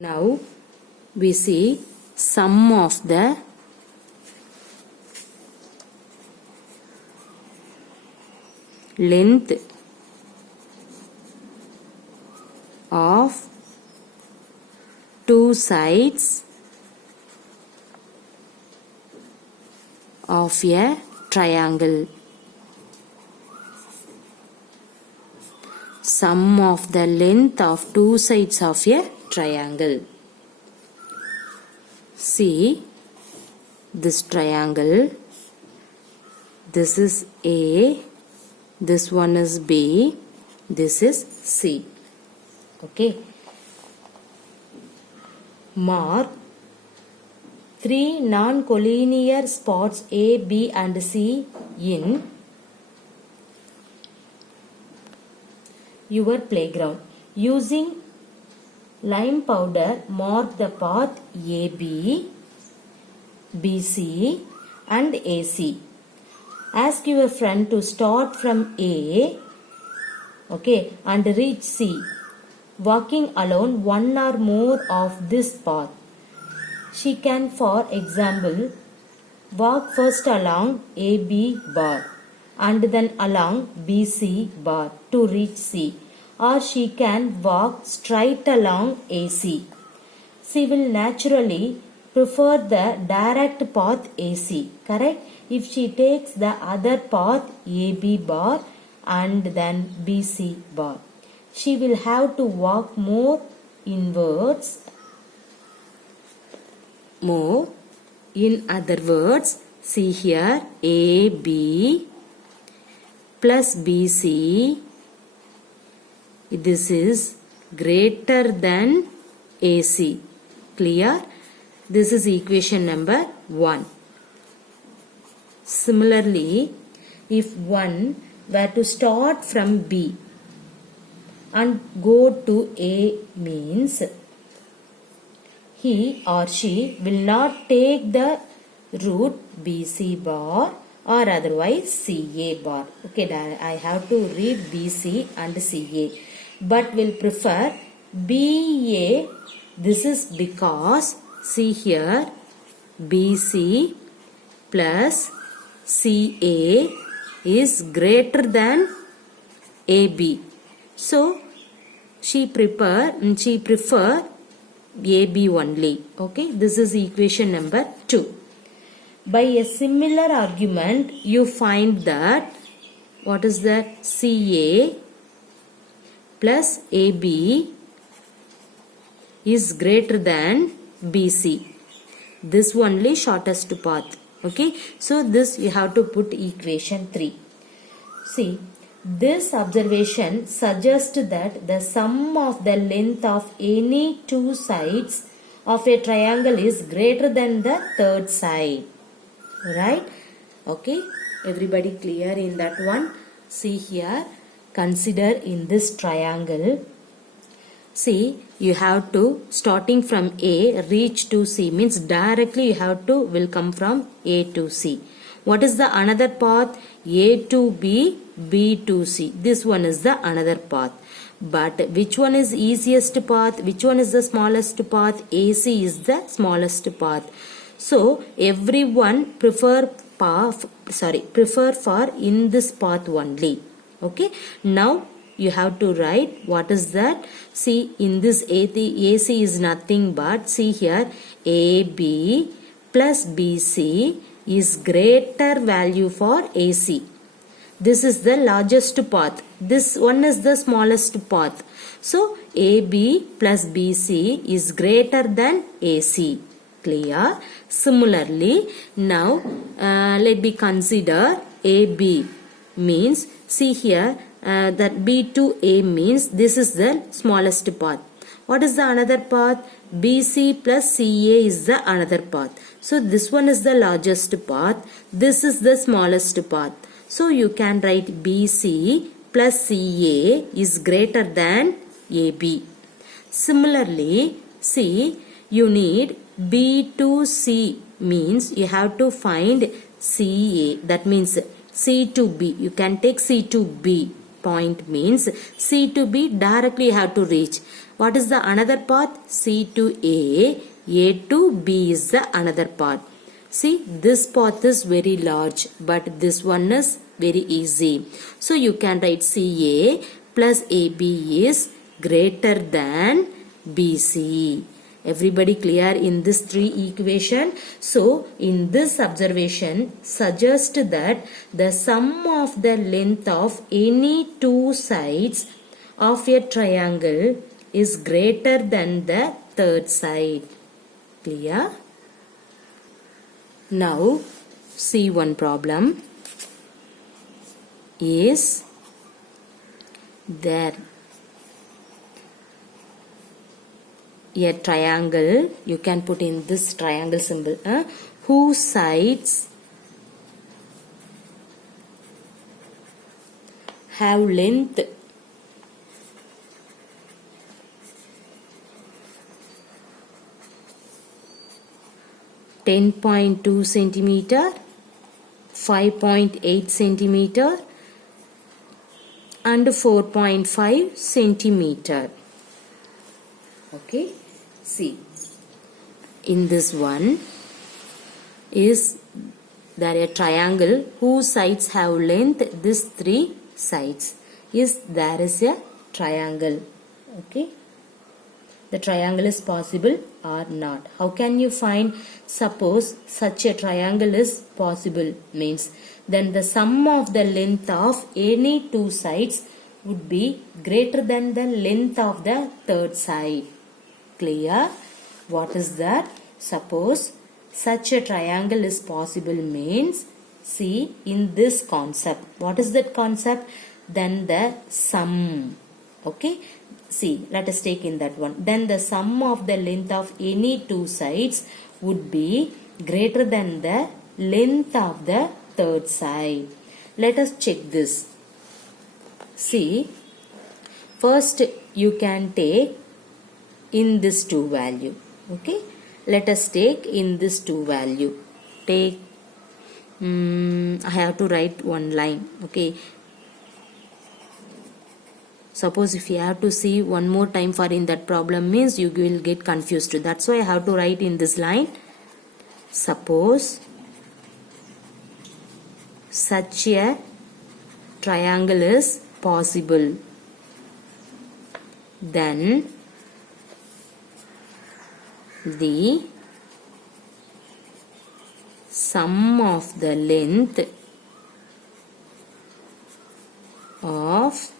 Now we see sum of the length of two sides of a triangle. Sum of the length of two sides of a triangle. See this triangle. This is A, this one is B, this is C. Okay. Mark 3 non-collinear spots A, B and C in your playground. Using lime powder, mark the path AB, BC and AC. Ask your friend to start from A, okay, and reach C, walking along one or more of this path. She can, for example, walk first along AB bar and then along BC bar to reach C, or she can walk straight along AC. She will naturally prefer the direct path AC, correct? If she takes the other path AB bar and then BC bar, she will have to walk more inwards. More. In other words, see here AB plus BC, this is greater than AC. Clear? This is equation number 1. Similarly, if one were to start from B and go to A, means he or she will not take the route BC bar or otherwise CA bar. Okay, I have to read BC and CA, but will prefer BA. This is because, see here, BC plus CA is greater than AB. So she prefer AB only. Okay, this is equation number 2. By a similar argument, you find that what is that? CA plus AB is greater than BC. This only shortest path. Okay, so this you have to put equation 3. See, this observation suggests that the sum of the length of any two sides of a triangle is greater than the third side. Right? Okay, everybody clear in that one? See here, consider in this triangle. See, you have to, starting from A, reach to C, means directly you have to, will come from A to C. What is the another path? A to B, B to C. This one is the another path. But which one is easiest path? Which one is the smallest path? AC is the smallest path. So everyone prefer for in this path only. Okay. Now you have to write what is that. See, in this AC is nothing but, see here, AB plus BC is greater value for AC. This is the largest path. This one is the smallest path. So AB plus BC is greater than AC. Clear? Similarly, now let me consider AB means, see here, that B to A means this is the smallest path. What is the another path? BC plus CA is the another path. So this one is the largest path. This is the smallest path. So you can write BC plus CA is greater than AB. Similarly, see, you need B to C means you have to find CA. That means C to B. You can take C to B. point means C to B directly you have to reach. What is the another path? C to A to B is the another path. See, this path is very large, but this one is very easy. So you can write CA plus AB is greater than BC. Everybody clear in this three equation? So in this observation suggest that the sum of the length of any two sides of a triangle is greater than the third side. Clear? Now see one problem is there a triangle, you can put in this triangle symbol, whose sides have length 10.2 centimeter, 5.8 centimeter and 4.5 centimeter. Okay, see, in this one is there a triangle whose sides have length, this three sides is there is a triangle. Okay, the triangle is possible or not. How can you find? Suppose such a triangle is possible means then the sum of the length of any two sides would be greater than the length of the third side. Clear? What is that? Suppose such a triangle is possible means, see in this concept. What is that concept? Then the sum. Okay. See, let us take in that one. Then the sum of the length of any two sides would be greater than the length of the third side. Let us check this. See, first you can take in this two value. Okay, let us take in this two value. Take, I have to write one line. Okay. Suppose if you have to see one more time for in that problem means you will get confused. That's why I have to write in this line. Suppose such a triangle is possible, then the sum of the length of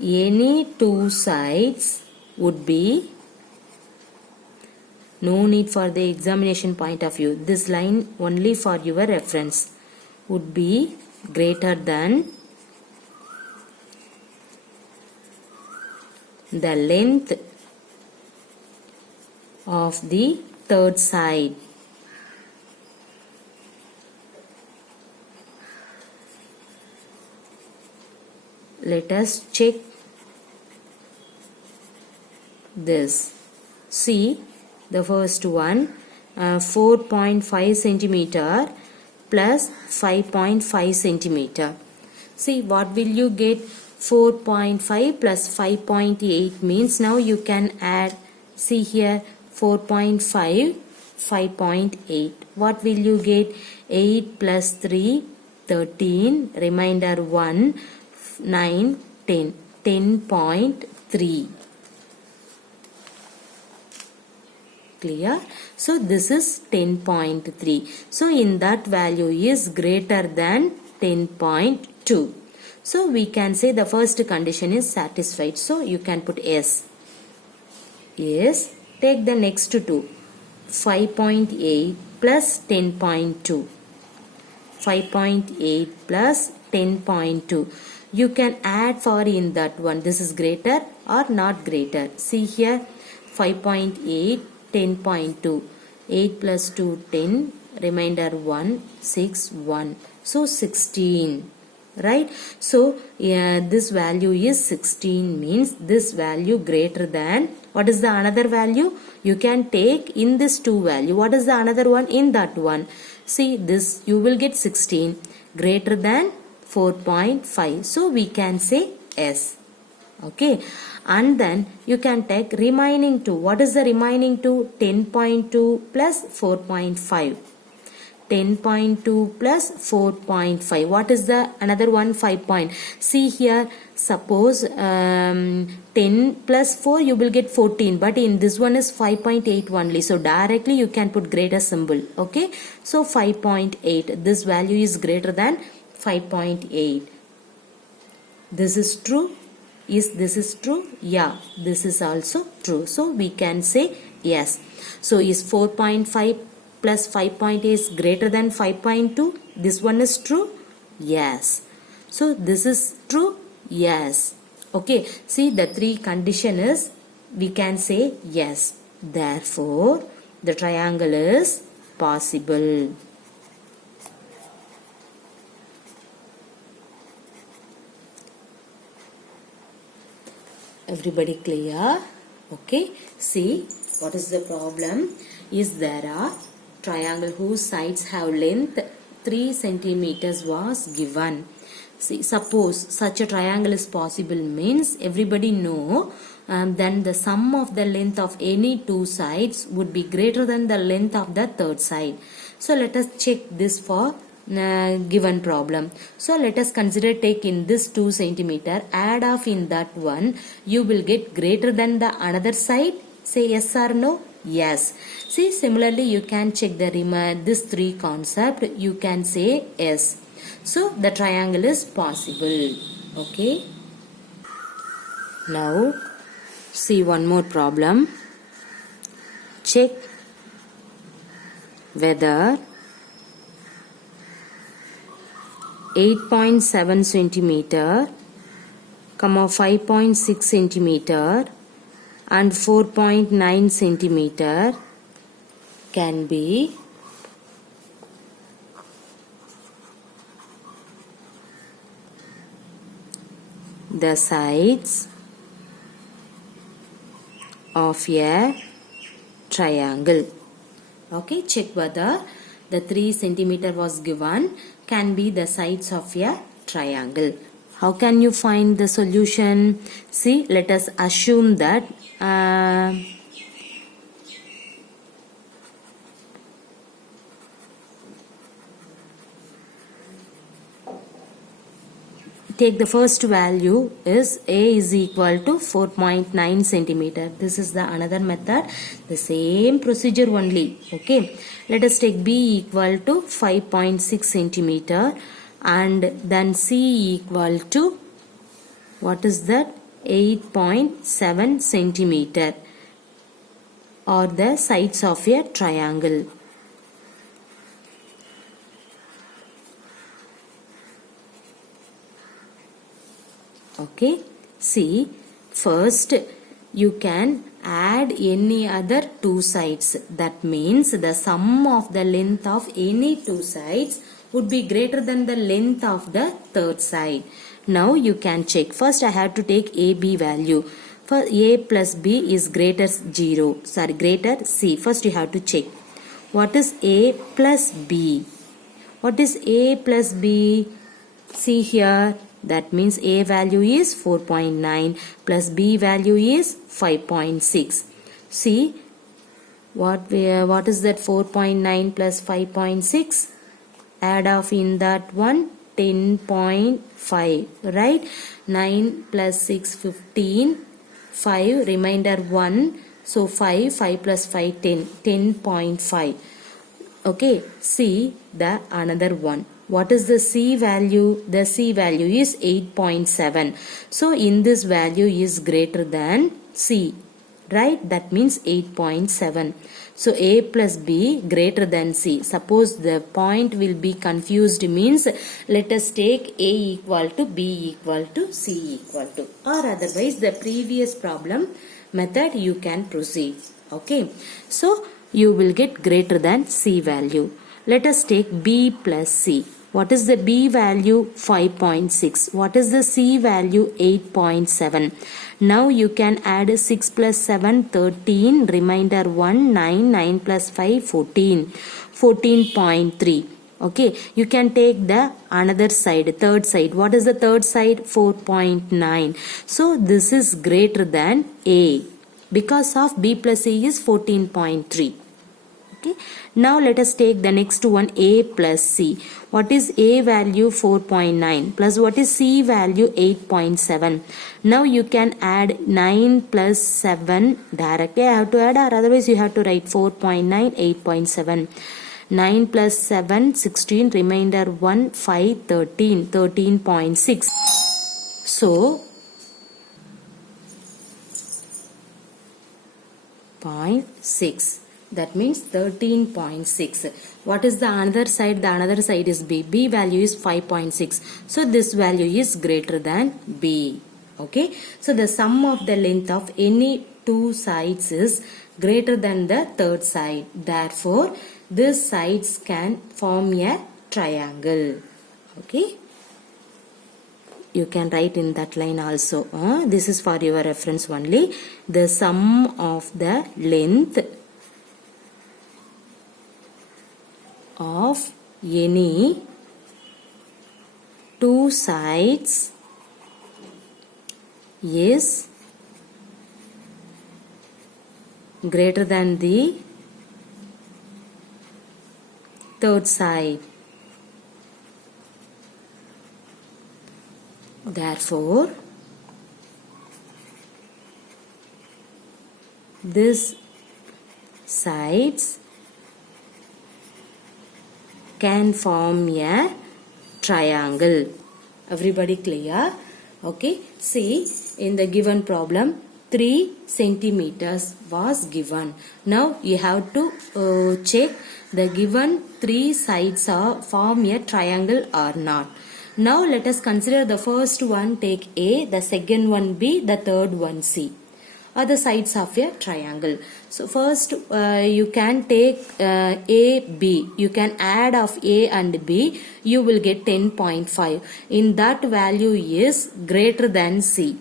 any two sides would be, no need for the examination point of view, this line only for your reference, would be greater than the length of the third side. Let us check this. See the first one, 4.5 centimeter plus 5.5 centimeter. See, what will you get? 4.5 plus 5.8 means now you can add. See here, 4.5, 5.8. What will you get? 8 plus 3, 13. Remainder 1, 9, 10. 10.3. Clear? So this is 10.3. So in that value is greater than 10.2. So we can say the first condition is satisfied. So you can put S. Yes. Take the next two. 5.8 plus 10.2. 5.8 plus 10.2. You can add for in that one. This is greater or not greater. See here, 5.8, 10.2. 8 plus 2, 10. Remainder 1, 6, 1. So 16. Right? So this value is 16 means this value greater than, what is the another value? You can take in this two value. What is the another one? In that one. See this, you will get 16 greater than 4.5. So we can say S. Okay. and then you can take remaining 2. What is the remaining 2? 10.2 plus 4.5. 10.2 plus 4.5. What is the another one? 5 point. See here, suppose 10 plus 4 you will get 14, but in this one is 5.8 only, so directly you can put greater symbol. Okay, so 5.8, this value is greater than 5.8. This is true. Is this is true? Yeah, this is also true, so we can say yes. So is 4.5 plus 5.8 is greater than 5.2? This one is true? Yes. So this is true? Yes. Okay, see the 3 condition is, we can say yes. Therefore, the triangle is possible. Everybody clear? Okay, see what is the problem is, there are triangle whose sides have length 3 centimeters was given. See, suppose such a triangle is possible means everybody know then the sum of the length of any 2 sides would be greater than the length of the third side. So let us check this for given problem. So let us consider, take in this 2 centimeter, add off in that one, you will get greater than the another side. Say yes or no? Yes. See, similarly you can check the this 3 concept, you can say yes. So the triangle is possible. Okay. Now see one more problem. Check whether 8.7 centimeter, 5.6 centimeter and 4.9 centimeter can be the sides of a triangle. Okay, check whether the 3 centimeter was given can be the sides of a triangle. How can you find the solution? See, let us assume that take the first value is A is equal to 4.9 centimeter. This is the another method, the same procedure only. Okay, let us take B equal to 5.6 centimeter and then C equal to, what is that, 8.7 centimeter, or the sides of a triangle. Okay, see, first you can add any other 2 sides. That means the sum of the length of any 2 sides would be greater than the length of the third side. Now you can check. First I have to take AB value. For A plus B is greater greater C. First you have to check. What is A plus B? What is A plus B? See here. That means A value is 4.9 plus B value is 5.6. See, what is that 4.9 plus 5.6? Add off in that one, 10.5, right? 9 plus 6, 15, 5, remainder 1. So 5 plus 5, 10, 10.5. Okay, see the another one. What is the C value? The C value is 8.7. So in this value is greater than C, right? That means 8.7. So A plus B greater than C. Suppose the point will be confused means let us take A equal to B equal to C equal to, or otherwise the previous problem method you can proceed. Okay. So you will get greater than C value. Let us take B plus C. What is the B value? 5.6. What is the C value? 8.7. Now you can add 6 plus 7, 13. Remainder 1, 9. 9 plus 5, 14. 14.3. Okay, you can take the another side, third side. What is the third side? 4.9. So this is greater than A because of B plus C is 14.3. Okay, now let us take the next one, A plus C. What is A value? 4.9 plus what is C value? 8.7. Now you can add 9 plus 7 directly. I have to add, or otherwise you have to write 4.9, 8.7. 9 plus 7, 16, remainder 1, 5, 13, 13.6. So, 0.6. That means 13.6. What is the another side? The another side is B. B value is 5.6. So, this value is greater than B. Okay. So, the sum of the length of any two sides is greater than the third side. Therefore, these sides can form a triangle. Okay. You can write in that line also. This is for your reference only. The sum of the length of any two sides is greater than the third side. Therefore, these sides can form a triangle. Everybody clear? Okay. See, in the given problem, 3 centimeters was given. Now you have to check the given 3 sides are form a triangle or not. Now let us consider the first one take A, the second one B, the third one C. Are the sides of a triangle. So first you can take A, B. You can add of A and B. You will get 10.5. In that value is greater than C.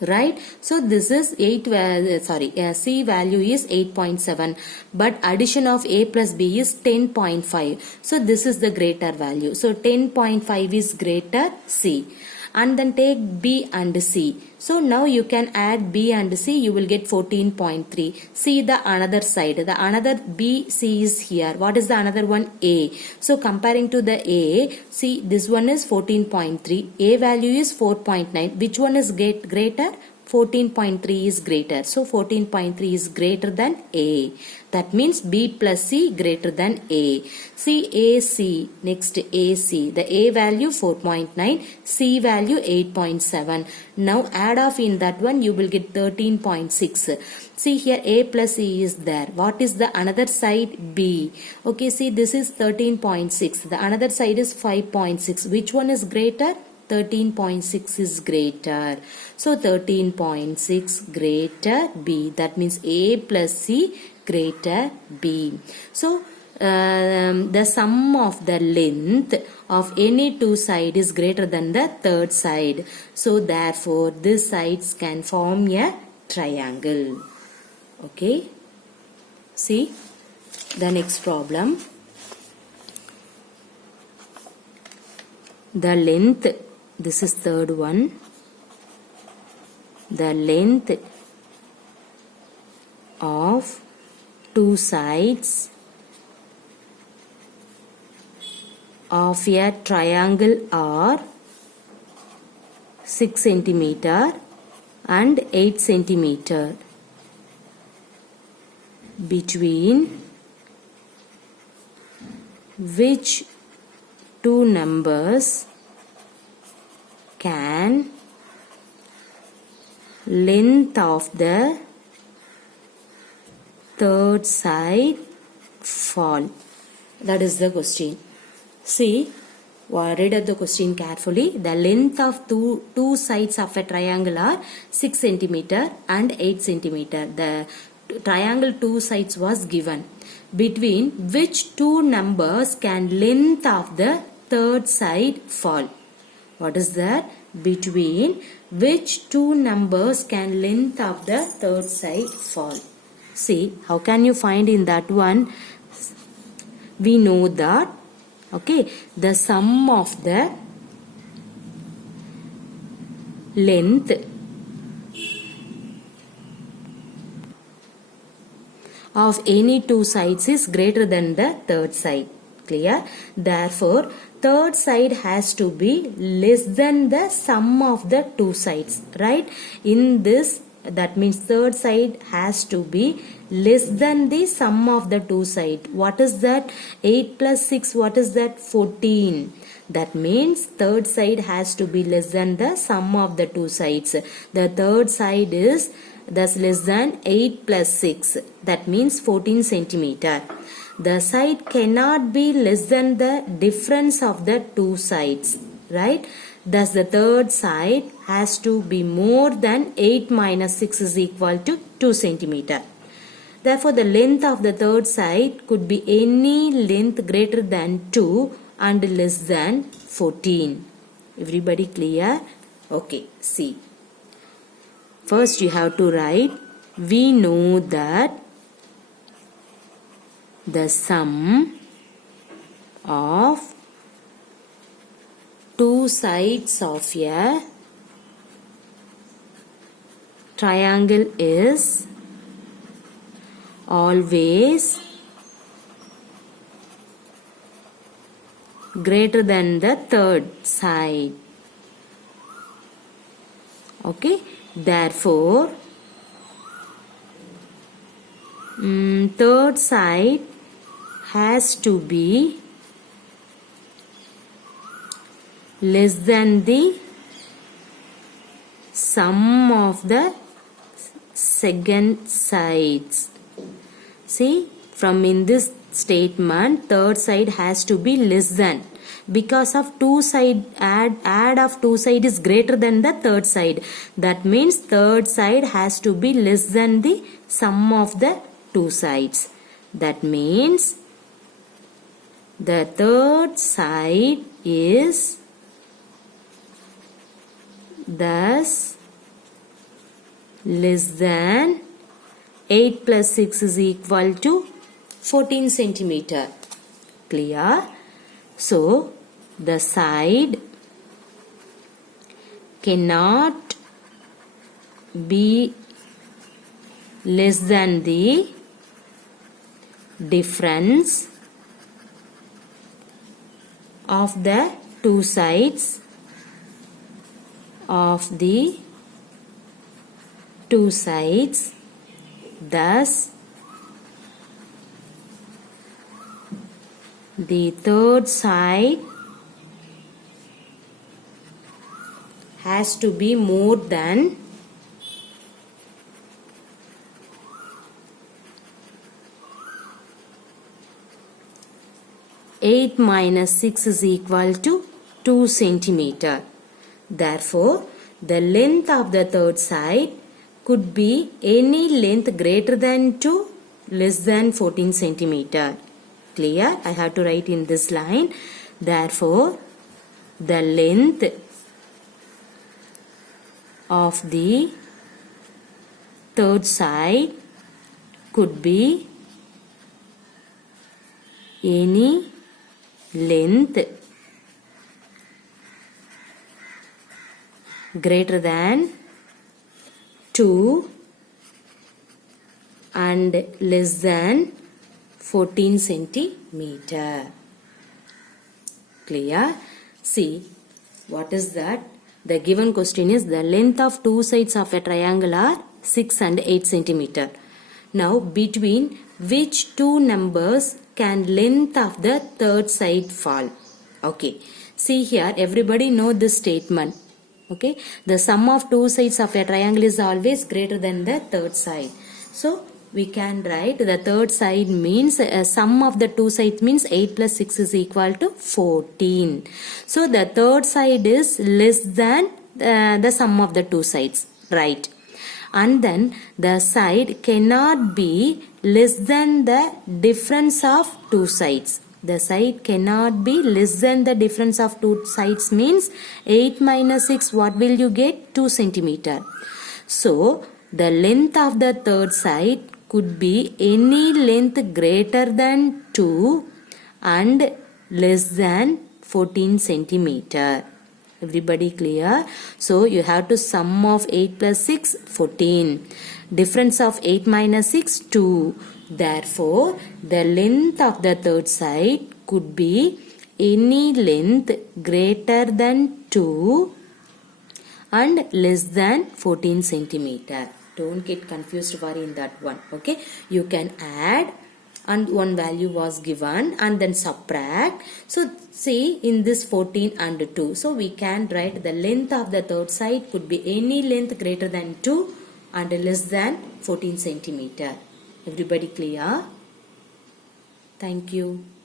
Right? So this is C value is 8.7. But addition of A plus B is 10.5. So this is the greater value. So 10.5 is greater C. And then take B and C. So now you can add B and C, you will get 14.3. See the another side. The another B, C is here. What is the another one? A. So comparing to the A, see this one is 14.3. A value is 4.9. Which one is greater? 14.3 is greater. So 14.3 is greater than A. That means B plus C greater than A. See AC, next AC. The A value 4.9, C value 8.7. Now add off in that one, you will get 13.6. See here A plus C is there. What is the another side? B. Okay, see this is 13.6. The another side is 5.6. Which one is greater? 13.6 is greater. So 13.6 greater B. That means A plus C greater B. So the sum of the length of any two sides is greater than the third side. So therefore these sides can form a triangle. Okay. See the next problem. The length, this is third one. The length of two sides of a triangle are 6 centimeter and 8 centimeter. Between which two numbers can length of the third side fall? That is the question. See, read out the question carefully. The length of two sides of a triangle are 6 centimeter and 8 centimeter. The triangle two sides was given. Between which two numbers can length of the third side fall? What is that? Between which two numbers can length of the third side fall? See, how can you find in that one? We know that Okay, the sum of the length of any two sides is greater than the third side. Clear? Therefore, third side has to be less than the sum of the two sides. Right? In this, that means third side has to be less than the sum of the two sides. What is that? 8 plus 6, what is that? 14. That means third side has to be less than the sum of the two sides. The third side is thus less than 8 plus 6. That means 14 centimeter. The side cannot be less than the difference of the two sides. Right? Thus the third side has to be more than 8 minus 6 is equal to 2 centimeter. Therefore, the length of the third side could be any length greater than 2 and less than 14. Everybody clear? Okay, see. First you have to write, we know that the sum of two sides of a triangle is always greater than the third side. Okay, therefore third side has to be less than the sum of the second sides. See, from in this statement, third side has to be less than, because of two side add of two side is greater than the third side. That means third side has to be less than the sum of the two sides. That means the third side is thus less than 8 plus 6 is equal to 14 centimeter. Clear? So, the side cannot be less than the difference of the two sides of the two sides. Thus, the third side has to be more than 8 minus 6 is equal to 2 centimeter. Therefore, the length of the third side could be any length greater than 2, less than 14 centimeter. Clear? I have to write in this line. Therefore, the length of the third side could be any length greater than 2 and less than 14 centimeter. Clear? See, what is that? The given question is the length of two sides of a triangle are 6 and 8 centimeter. Now, between which two numbers can length of the third side fall? Okay. See here, everybody know this statement. Okay. The sum of two sides of a triangle is always greater than the third side. So, we can write the third side means sum of the two sides means 8 plus 6 is equal to 14. So, the third side is less than the sum of the two sides. Right. And then the side cannot be less than the difference of two sides. The side cannot be less than the difference of two sides means 8 minus 6, what will you get? 2 centimeter. So, the length of the third side could be any length greater than 2 and less than 14 centimeter. Everybody clear? So you have to sum of 8 plus 6, 14. Difference of 8 minus 6, 2. Therefore, the length of the third side could be any length greater than 2 and less than 14 centimeter. Don't get confused worry in that one. Okay, you can add and one value was given and then subtract. So see in this 14 and 2. So we can write the length of the third side could be any length greater than 2 and less than 14 centimeter. Everybody clear? Thank you.